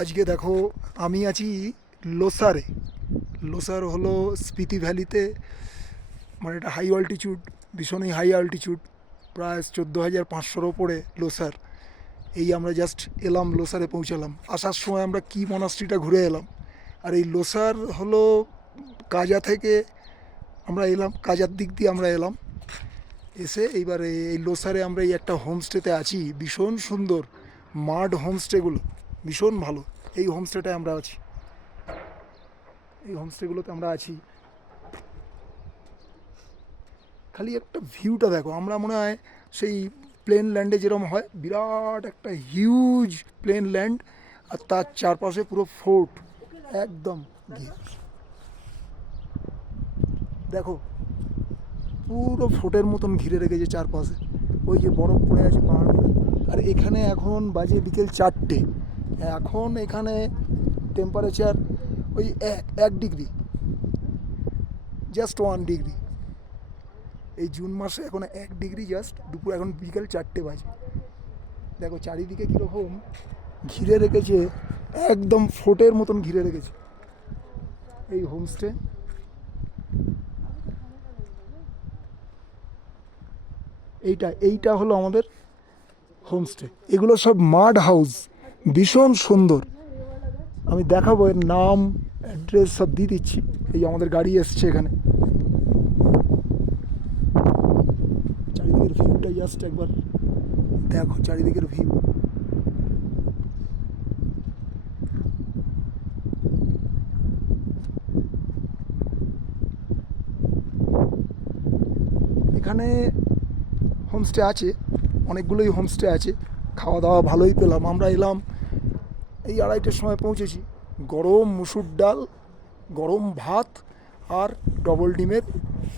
আজকে দেখো, আমি আছি লোসারে। লোসার হলো স্পিতি ভ্যালিতে, মানে এটা হাই অল্টিচিউড, ভীষণই হাই অল্টিচিউড, প্রায় 14,500 ওপরে লোসার। এই আমরা জাস্ট এলাম, লোসারে পৌঁছালাম। আসার সময় আমরা কি মনাস্ট্রিটা ঘুরে এলাম। আর এই লোসার হলো কাজা থেকে আমরা এলাম, কাজার দিক দিয়ে আমরা এলাম। এসে এইবারে এই লোসারে আমরা এই একটা হোমস্টেতে আছি, ভীষণ সুন্দর মাড হোমস্টেগুলো, ভীষণ ভালো। এই হোমস্টেটায় আমরা আছি, এই হোমস্টেগুলোতে আমরা আছি। খালি একটা ভিউটা দেখো, আমরা মনে হয় সেই প্লেন ল্যান্ডে যেরকম হয়, বিরাট একটা হিউজ প্লেন ল্যান্ড, আর তার চারপাশে পুরো ফোর্ট একদম ঘিরে। দেখো, পুরো ফোর্টের মতন ঘিরে রেখেছে চারপাশে। ওই যে বরফ পড়ে আছে পাহাড়। আর এখানে এখন বাজে বিকেল 4টে। এখন এখানে টেম্পারেচার ওই 1 ডিগ্রি, জাস্ট 1 ডিগ্রি। এই জুন মাসে এখন 1 ডিগ্রি জাস্ট, দুপুর এখন বিকেল 4টে বাজে। দেখো চারিদিকে কীরকম ঘিরে রেখেছে, একদম ফোর্টের মতন ঘিরে রেখেছে এই হোমস্টে। এইটা হলো আমাদের হোমস্টে। এগুলো সব মাড হাউস, ভীষণ সুন্দর। আমি দেখাবো, এর নাম অ্যাড্রেস সব দিয়ে দিচ্ছি। এই আমাদের গাড়ি এসছে এখানে। চারিদিকের ভিউটা জাস্ট একবার দেখো, চারিদিকের ভিউ। এখানে হোমস্টে আছে, অনেকগুলোই হোমস্টে আছে। খাওয়া দাওয়া ভালোই পেলাম। আমরা এলাম এই 2:30টার সময় পৌঁছেছি। গরম মুসুর ডাল, গরম ভাত, আর ডবল ডিমের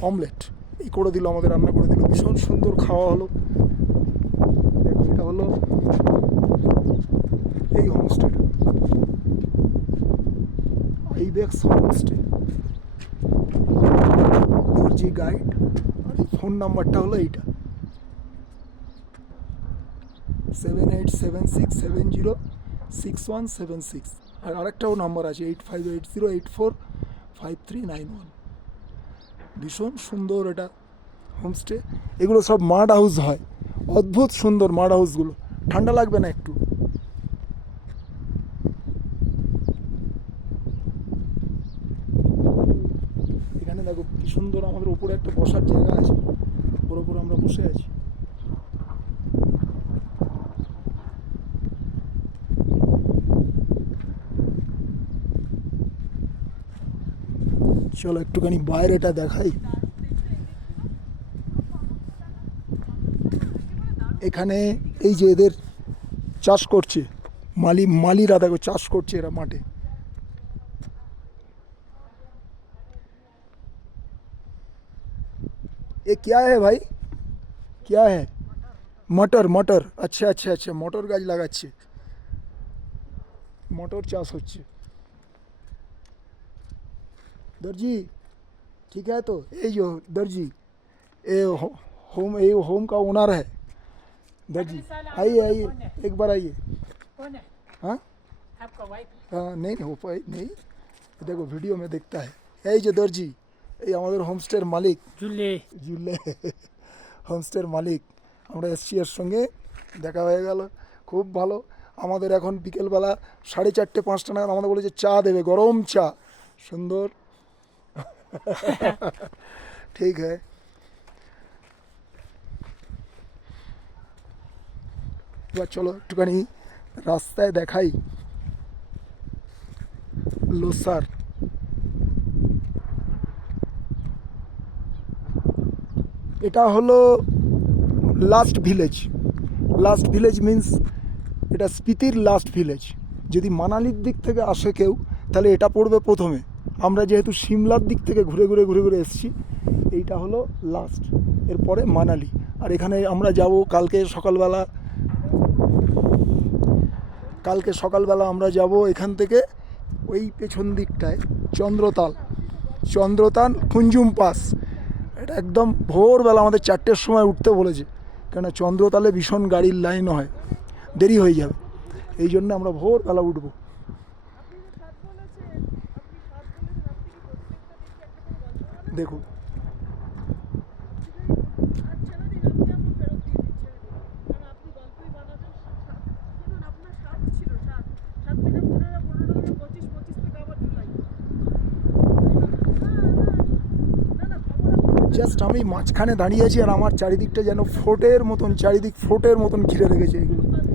অমলেট এই করে দিল, আমাদের রান্না করে দিল। ভীষণ সুন্দর খাওয়া হলো। দেখো, এটা হলো এই হোমস্টেটা, আইবেক্স হোমস্টে, দর্জি গাইড। আর এই ফোন নাম্বারটা হলো এইটা, 7876706176। আর আরেকটাও নাম্বার আছে, 8580845391। ভীষণ সুন্দর এটা হোমস্টে। এগুলো সব মাড হাউস হয়, অদ্ভুত সুন্দর মাড হাউসগুলো। ঠান্ডা লাগবে না একটু। এখানে দেখো কি সুন্দর, আমাদের ওপরে একটা বসার জায়গা আছে, ওর ওপর আমরা বসে আছি। চলো একটুখানি বাইরেটা দেখাই। এখানে এই যে এদের চাষ করছে, মালিরা দেখো চাষ করছে এরা মাঠে। এ क्या है ভাই, क्या है? মটর, মটর। আচ্ছা আচ্ছা আচ্ছা, মটর গাছ লাগাচ্ছে, মটর চাষ হচ্ছে। दर्जी ठीक है, तो ये जो दर्जी, ये होम, ये होम का ओनर है दर्जी। आइए आइए, एक बार आइए। कौन है हाँ आपका वाइफ? हाँ, नहीं हो पाए नहीं, देखो वीडियो में देखता है। এই যে দর্জি, এই আমাদের হোমস্টের মালিক, झूले জুলে হোমস্টের মালিক। আমরা এসছি, এর সঙ্গে দেখা হয়ে গেল, খুব ভালো। আমাদের এখন বিকেলবেলা 4:30-5টা নাগাদ আমাদের বলেছে চা দেবে, গরম চা, সুন্দর। ঠিক হ্যাঁ। এবার চলো একটুখানি রাস্তায় দেখাই লোসার। এটা হলো last village. Last village means এটা স্পিতির লাস্ট ভিলেজ। যদি মানালির দিক থেকে আসে কেউ, তাহলে এটা পড়বে প্রথমে। আমরা যেহেতু সিমলার দিক থেকে ঘুরে ঘুরে ঘুরে ঘুরে এসেছি, এইটা হলো লাস্ট, এরপরে মানালি। আর এখানে আমরা যাব কালকে সকালবেলা আমরা যাব এখান থেকে ওই পেছন দিকটায় চন্দ্রতাল কুঞ্জুম পাস। এটা একদম ভোরবেলা আমাদের 4টের সময় উঠতে বলেছে, কেন চন্দ্রতালে ভীষণ গাড়ির লাইন হয়, দেরি হয়ে যাবে। এই জন্য আমরা ভোরবেলা উঠবো। দেখুন আর ছেড়ে দিন, আপনি আমার ফেরত দিয়ে দিন, ছেড়ে দিন। কারণ আপনি গল্পই বানাবেন। শুনুন, আপনার 7 ছিল, 7 7 থেকে 15, 15 থেকে 25, 25 থেকে আবার জুলাই। না না, খবর আপনি জাস্ট আমি মাঝখানে দাঁড়িয়ে আছি আর আমার চারিদিকটা যেন ফোর্টের মতন, চারিদিক ফোর্টের মতন ঘিরে রেখেছে এগুলো। বাদ